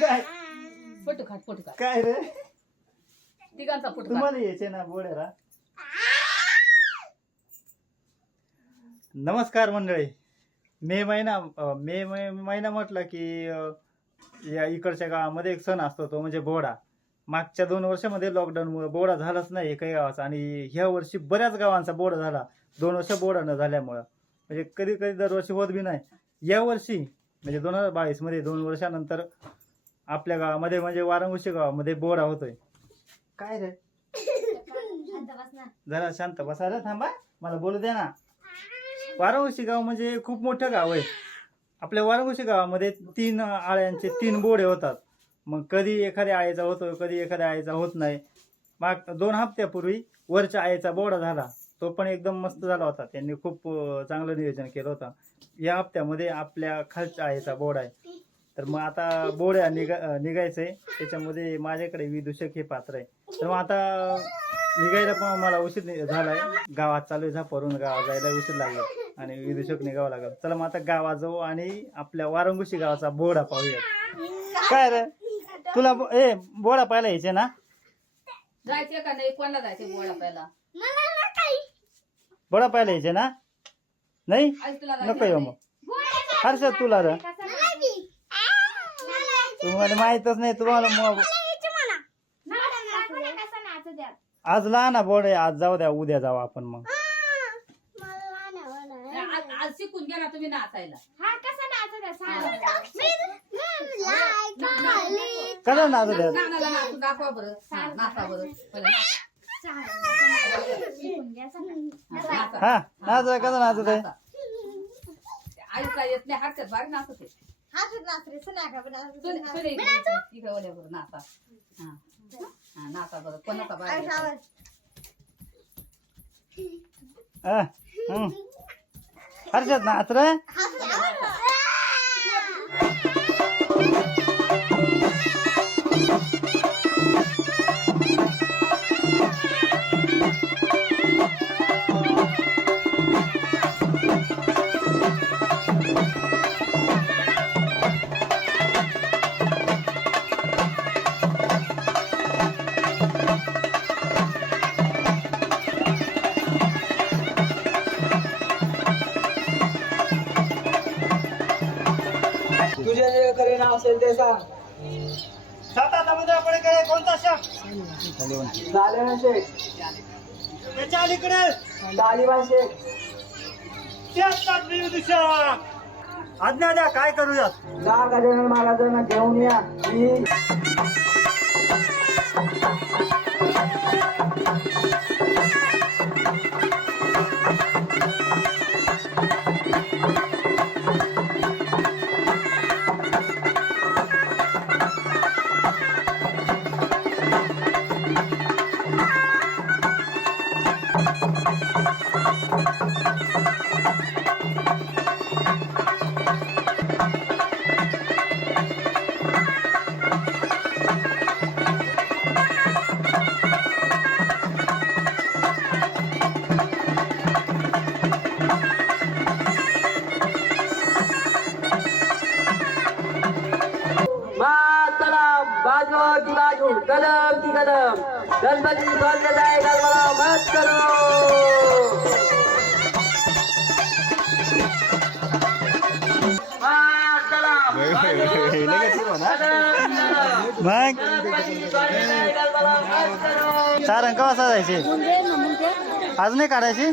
काय? फोटो काढ फोटो काढ काय रे? तिघांचा फोटो काढ तुम्हाला यायचे ना बोड्याला नमस्कार मंडळी. मे महिना अं, मे मै- महिना म्हटलं की अं, या इकडच्या गावामध्ये एक सण असतो तो म्हणजे बोडा. मागच्या दोन वर्षामध्ये लॉकडाऊनमुळे बोडा झालाच नाही काही गावाचा. आणि ह्या वर्षी बऱ्याच गावांचा बोडा झाला. दोन वर्ष बोडा न झाल्यामुळं. म्हणजे कधी कधी दरवर्षी होत बी नाही. या वर्षी म्हणजे दोन हजार बावीसमध्ये दोन वर्षानंतर आपल्या गावामध्ये म्हणजे वारंगुशी गावामध्ये बोडा होतोय. काय रे? जरा शांत बसा रे थांबा. मला बोलू द्या ना. वाराणसी गाव म्हणजे खूप मोठं गाव आहे. आपल्या वाराणसी गावामध्ये तीन आळ्यांचे तीन बोडे होतात. मग कधी एखाद्या आळीचा होतो कधी एखाद्या आळीचा होत नाही. माग दोन हप्त्यापूर्वी वरच्या आळीचा बोडा झाला. तो पण एकदम मस्त झाला होता. त्यांनी खूप चांगलं नियोजन केलं होतं. या हप्त्यामध्ये आपल्या खालच्या आळीचा बोर्ड आहे. तर मग आता बोड्या निघा निघायचंय. त्याच्यामध्ये माझ्याकडे विदूषक हे पात्र आहे. तर मग आता निघायला पण मला उशीर झालाय. गावात चालू आहे झापरून गावात जायला उशीर लागेल. आणि विदूषक निघावं लागेल. चला मग आता गावात जाऊ आणि आपल्या वारंगुशी गावाचा बोडा पाहूया. काय रे? तुला ए बोडा पाहायला यायचे ना? जायचे का नाही? कोणाला जायचे गोळा पहिला बोडा पाहायला यायचे ना? नाही? आज तुला नको येऊ मग. हर्षद तुला रे. तुम्हाला माहितच नाही तुम्हाला मग आज लहान बोर्ड आहे आज जाऊ द्या उद्या जाऊ आपण मग. आज आज शिकून घ्या ना तुम्ही नाचायला. कसा नाचू द्या? दाखवा बरं. हा, नाचा बरं. पहिलं. नाचा. हा, नाचा. हा कसा नाचू दे नाचा. आईला येत नाही हरकत भारी नाचत आहे. नाचा हा हा नाचा बरं कोणाचा भारी? हा. हर्षद नाच रे शेख त्याच्या अलीकडे तालिबान शेख. ते असतात विदूषक आज्ञा द्या काय करूयात जा गजानन महाराजांना घेऊन या गणपती बांधले जाए गलबला मत करो मातरम बाजू की बाजू, कलम की कलम. मग गणपती बांधले जाए गलबला मत करो सारंग कवा साजायचे आज नाही काढायची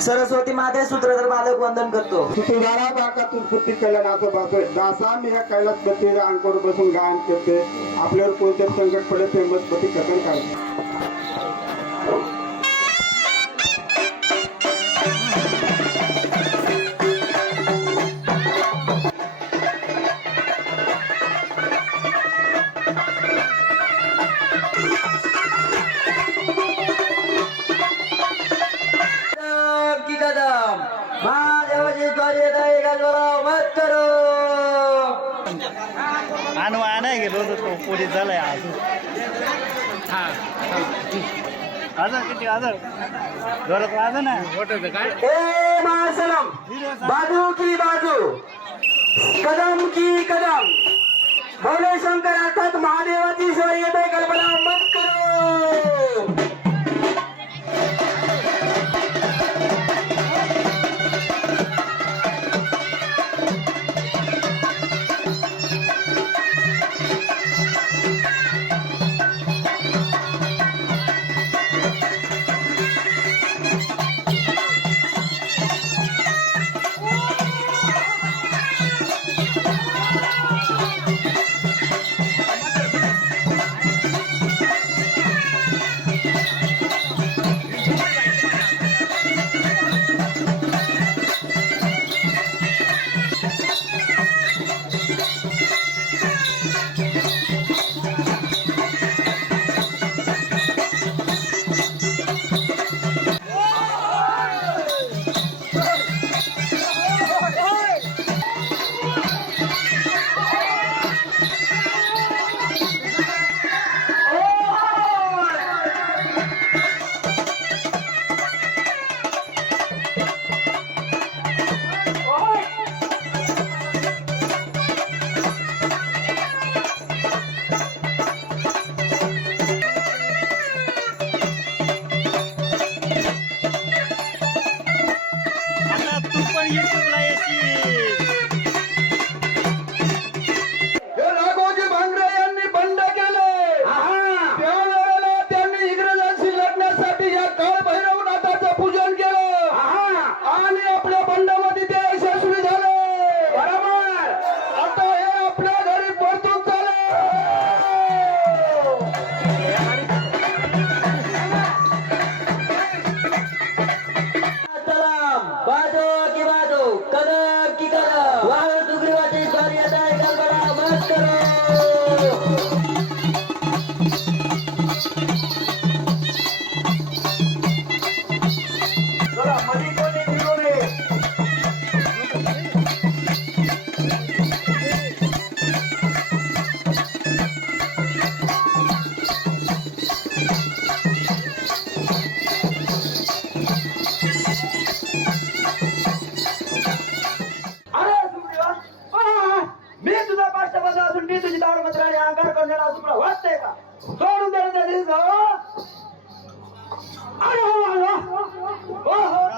सरस्वती माते सूत्रधर बालक वंदन करतो. तुझारा बाकातून सुट्टी कल्याणाचं बापय दासा मी ह्या कैलासपतीला अंकावर बसून गायन करते. आपल्यावर कोणते संकट पडे ते मजपती कथन काढते. आणू आणाय गेलो तो पोलीस झालाय आज किती जोरात ना ए बाजू की बाजू कदम की कदम भोले शंकर अर्थात महादेवाची सोय येते कल्पना मत करो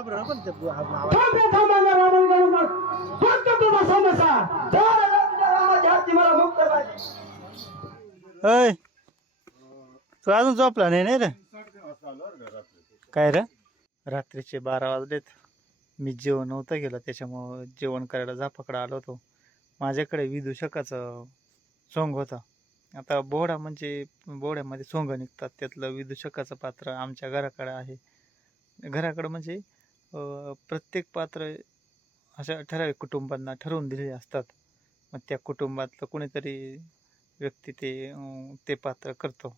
थांब रे, थांब, अंगार रावण करू नका. फक्त तुझा समस्या. जर आला तुझ्या रामाच्या हाती मला मुक्त पाहिजे अय तू अजून झोपला नाही नाही रे? काय रे? रात्रीचे बारा वाजलेत. मी जेवण नव्हतं गेलं त्याच्यामुळं जेवण करायला झापाकडं आलो होतो. माझ्याकडे विदूषकाचं सोंग होतं. आता बोहडा म्हणजे बोहड्यामध्ये सोंग निघतात. त्यातलं विदूषकाचं पात्र आमच्या घराकडं आहे. घराकडं म्हणजे प्रत्येक पात्र अशा ठराविक कुटुंबांना ठरवून दिलेले असतात. मग त्या कुटुंबातलं कोणीतरी व्यक्ती ते ते पात्र करतो.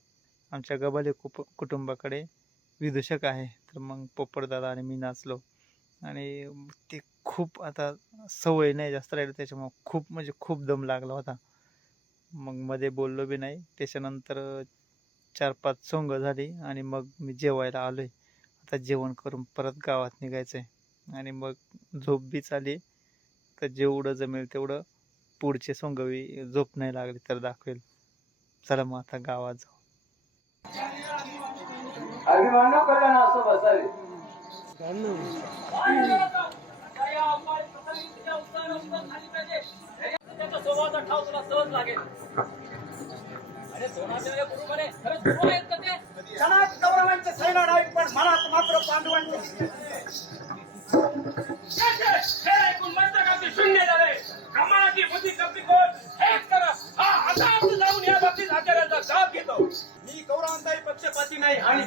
आमच्या गबाले कुप कुटुंबाकडे विदूषक आहे. तर मग पोपटदादा आणि मी नाचलो. आणि ते खूप आता सवय नाही जास्त राहिली त्याच्यामुळं खूप म्हणजे खूप दम लागला होता. मग मध्ये बोललो बी नाही. त्याच्यानंतर चार पाच सोंग झाली आणि मग मी जेवायला आलो आहे आता जेवण करून परत गावात निघायचं आहे आणि मग झोप बी चाली तर जेवढं जमेल तेवढं पुढचे सोंगवी झोप नाही लागली तर दाखवेल. चला मग आता गावात जाऊ. बसावे. क्षणात कौरवांचे सैन्य नाही पण मनात मात्र पांडवांचे शून्य झाले. कमानाची बुद्धी कमी कोण? हेच करा. हा आता आपण जाऊन या बाबतीत आचार्यांचा जाब घेतो. मी कौरवांचाही पक्षपाती नाही आणि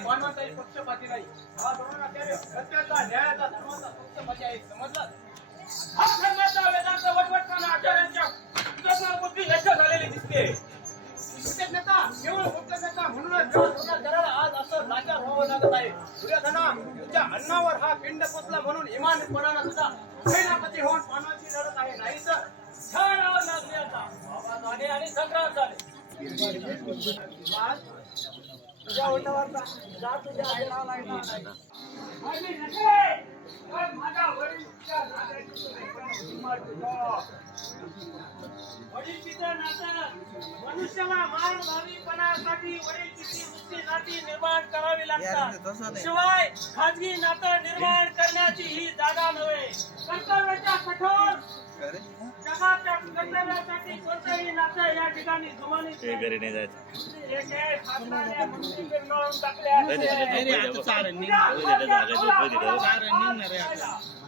पक्षपाती नाही. हा सत्याचा न्यायाचा धर्माचा पक्षपाती आहे समजलं? हा धर्माचा अन्नावर हा पिंड पोचला म्हणून इमान पडाना सुद्धा सेनापती होऊन पानाची लढत आहे. नाही तर छानावर लागली आता आवाज झाले आणि संग्राम झाले. तुझ्या ओठावरचा जा तुझ्या आईला लागला नाही. माझ्या वडीलच्या तुझ्या. वडीलकीचं नातं मनुष्याला मान भावीपणासाठी वडीलकीची वृत्ती नाती निर्माण करावी लागतात शिवाय खाजगी नातं निर्माण करण्याची ही जागा नव्हे कर्तव्याच्या कठोर जगाच्या कर्तव्यासाठी कोणतंही नातं या ठिकाणी जुमानीत नाही.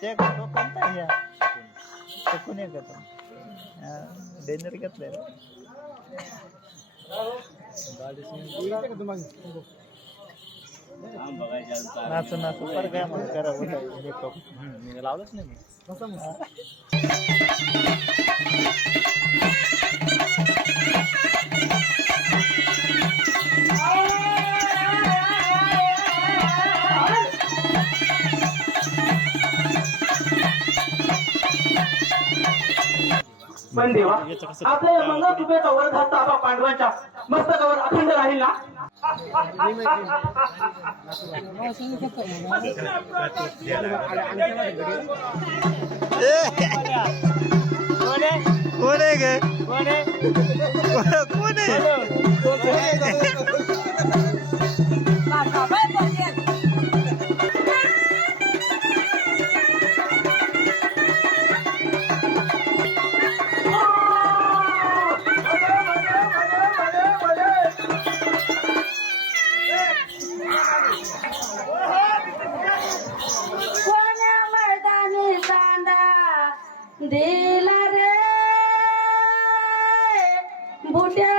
ते तो कोणता आहे ते कोणी करतो डेंजर घेतलंय नाचू नाचू पर काय म्हणून करा मी लावलंच नाही पण देवा आपल्या या मंगळसूत्राचा वर घातला आपा पांडवांच्या मस्तकावर अखंड राहील ना कोण आहे ग कोण आहे कोण आहे बुट्या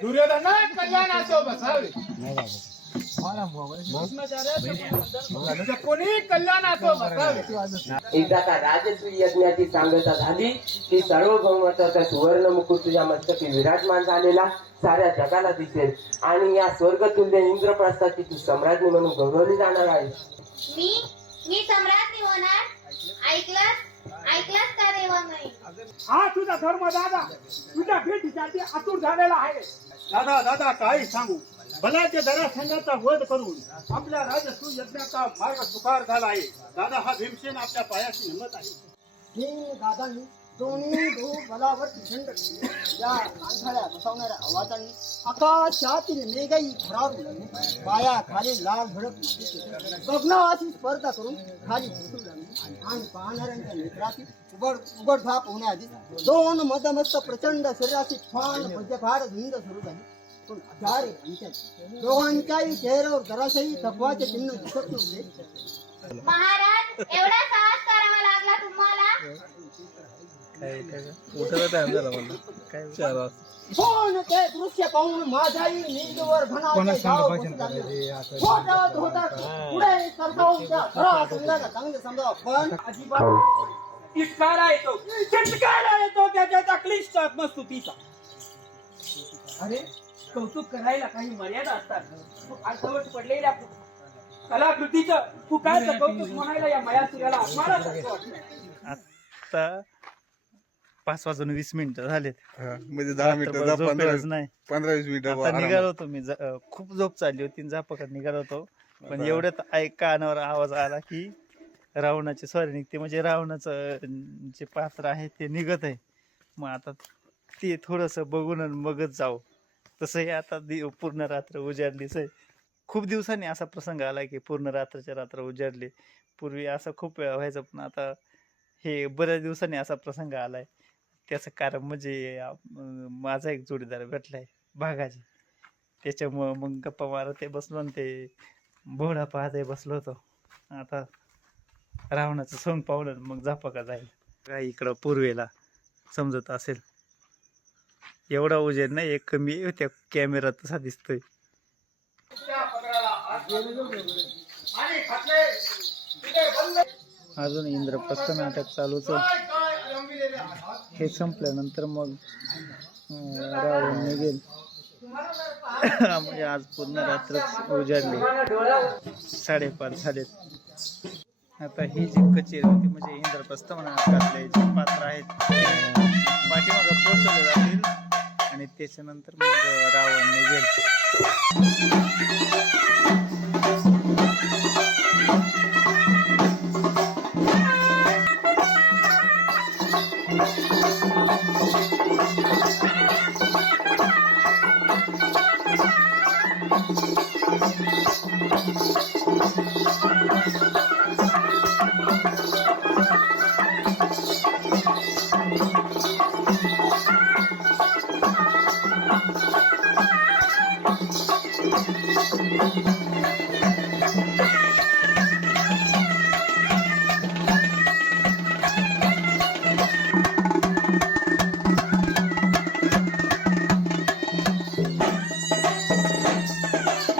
दुर्योधना कल्याण असो बसावे. कोणी कल्याण असो बसावे. एकदा का राजसूय यज्ञाची सांगता झाली की सार्वभौमत्वाचा सुवर्ण मुकुट तुझ्या मस्तकी विराजमान झालेला साऱ्या जगाला दिसेल. आणि या स्वर्गतुल्य इंद्रप्रस्थाची तू सम्राज्ञी म्हणून गौरवली जाणार आहे मी? मी सम्राज्ञी होणार? ऐकलंस? ऐकलंस का रे वंगई हा तुझा धर्म दादा. तुझ्या भेटीसाठी आतुर झालेला आहे. दादा दादा काही सांगू. बलाच्या दरासंघाचा वध करून आपल्या राजसूय यज्ञाचा मार्ग सुकार झाला आहे. दादा हा भीमसेन आपल्या पायाची हिंमत आहे. हे दादांनी दोन्ही भू बलावर प्रचंड या कांठाळ्या बसवणाऱ्या आवाजांनी आकाशातील मेघही खराब पाया खाली लाल भडक मातीचे स्पर्धा करून खाली घुसू लागली. आणि पाहणाऱ्यांच्या नेत्रातील उघड उघड भाप होण्याआधी दोन मदमस्त प्रचंड शरीराची छान मध्यभार झुंड सुरू झाली. पण हजारे अंचल दोघांच्याही चेहऱ्यावर जराशाही थकवाचे चिन्ह दिसत नव्हते. महाराज एवढा साहस करावा लागला तुम्हाला? कोण ते दृश्य पाहून माझ्याही मेंदूवर पुढे खरा चांगले समजावं. पण अजिबात इतकारा येतो. चिटकारा येतो त्याच्या क्लिष्ट आत्मस्तुतीचा अरे कौतुक करायला काही मर्यादा असतात. तू अर्धवट पडलेल्या कलाकृतीचं तू काय तर कौतुक म्हणायला या मयासुराला अपमानात वाटलं आता पाच वाजून वीस मिनिटं झालेत. म्हणजे दहा मिनिटं रात्रभर दहा पंधरा झोपेलच नाही. पंधरा वीस मिनिटं आता आरामात. निघालो होतो मी ज- अं, खूप झोप चालली होती झापकात निघालो होतो. पण एवढ्यात ऐक कानावर आवाज आला की रावणाची सॉरी निघते. म्हणजे रावणाचं अं, जे पात्र आहे ते निघत आहे. मग आता ते थोडस बघून आणि मगच जाऊ. तसंही आता दि- पूर्ण रात्र उजाडलीच आहे. खूप दिवसांनी असा प्रसंग आला की पूर्ण रात्रच्या रात्र उजाडली. पूर्वी असं खूप वेळा व्हायचं पण आता हे बऱ्याच दिवसांनी असा प्रसंग आलाय. त्याचं कारण म्हणजे माझा एक जोडीदार भेटलाय भागाजी. त्याच्यामुळं मग गप्पा मारत ते बसलो आणि ते भोडा पाहते बसलो होतो. आता रावणाचं सोंग पाहुणं मग झापका जाईल. काय इकडं पूर्वेला समजत असेल. एवढा उजेड नाही एक कमी त्या कॅमेरा तसा दिसतोय. अजून इंद्रप्रस्थ नाटक चालूच हे संपल्यानंतर मग रावण निघेल. म्हणजे आज पूर्ण रात्रच उजाडली. साडेपाच झालेत. आता ही जी कचेरी होती म्हणजे इंद्रप्रस्थ नाटकातले जे पात्र आहेत पाठीमागं पोचवले जातील आणि त्याच्यानंतर मग रावण निघेल.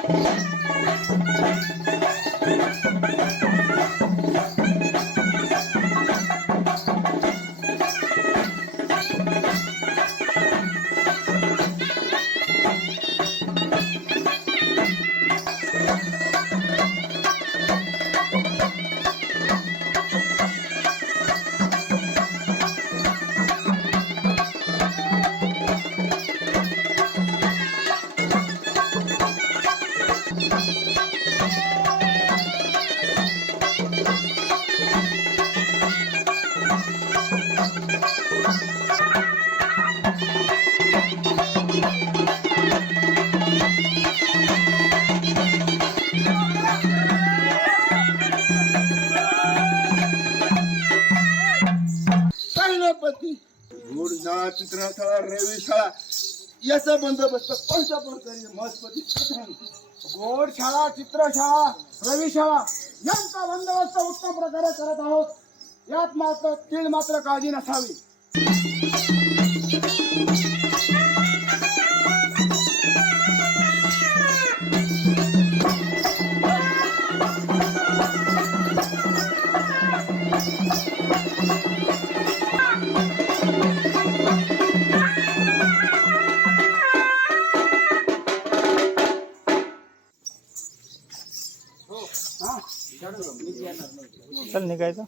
सेनापती घोडशाळा चित्रशाळा याचा बंदोबस्त कोणता पण महत्वाची गोड शाळा चित्रशाळा रविशाळा यांचा बंदोबस्त उत्तम प्रकारे करत आहोत. यात मात्र तीळ मात्र काळजी नसावी. निघायचा.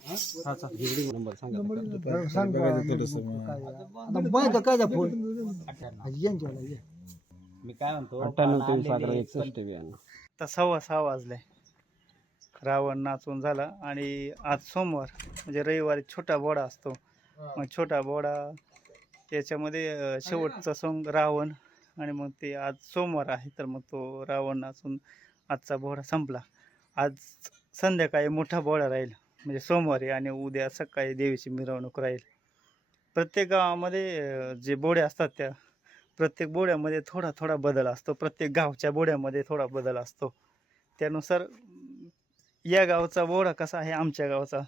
मी काय म्हणतो? आता सव्वा सहा वाजले. रावण नाचून झाला आणि आज सोमवार म्हणजे रविवारी छोटा बोडा असतो. मग छोटा बोडा त्याच्यामध्ये शेवटचा सोंग रावण आणि मग ते आज सोमवार आहे तर मग तो रावण नाचून आजचा बोडा संपला. आज संध्याकाळी मोठा बोडा राहील. म्हणजे सोमवारी आणि उद्या सकाळी देवीची मिरवणूक राहील. प्रत्येक गावामध्ये जे बोडे असतात त्या प्रत्येक बोड्यामध्ये थोडा थोडा बदल असतो. प्रत्येक गावच्या बोड्यामध्ये थोडा बदल असतो. त्यानुसार या गावचा बोडा कसा आहे आमच्या गावचा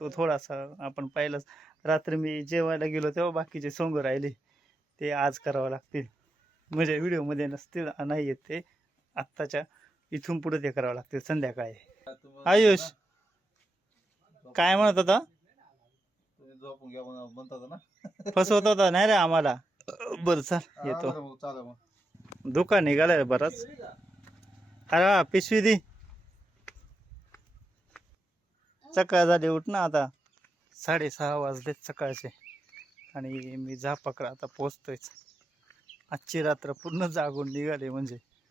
तो थोडासा आपण पाहिलाच. रात्री मी जेवायला गेलो तेव्हा बाकीचे सोंग राहिले. ते आज करावं लागतील. म्हणजे व्हिडिओमध्ये नसतील नाही येत ते. आत्ताच्या इथून पुढे ते करावं लागतील संध्याकाळी. आयुष काय म्हणत होता? फसवत होता नाही रे आम्हाला. बरं चल येतो. दुकान निघालाय बराच. अरे पिशवी दे. सकाळ झाली उठ ना आता. साडेसहा वाजलेत सकाळचे. आणि मी झापाकडे आता पोचतोयच आजची रात्र पूर्ण जागून निघाले म्हणजे.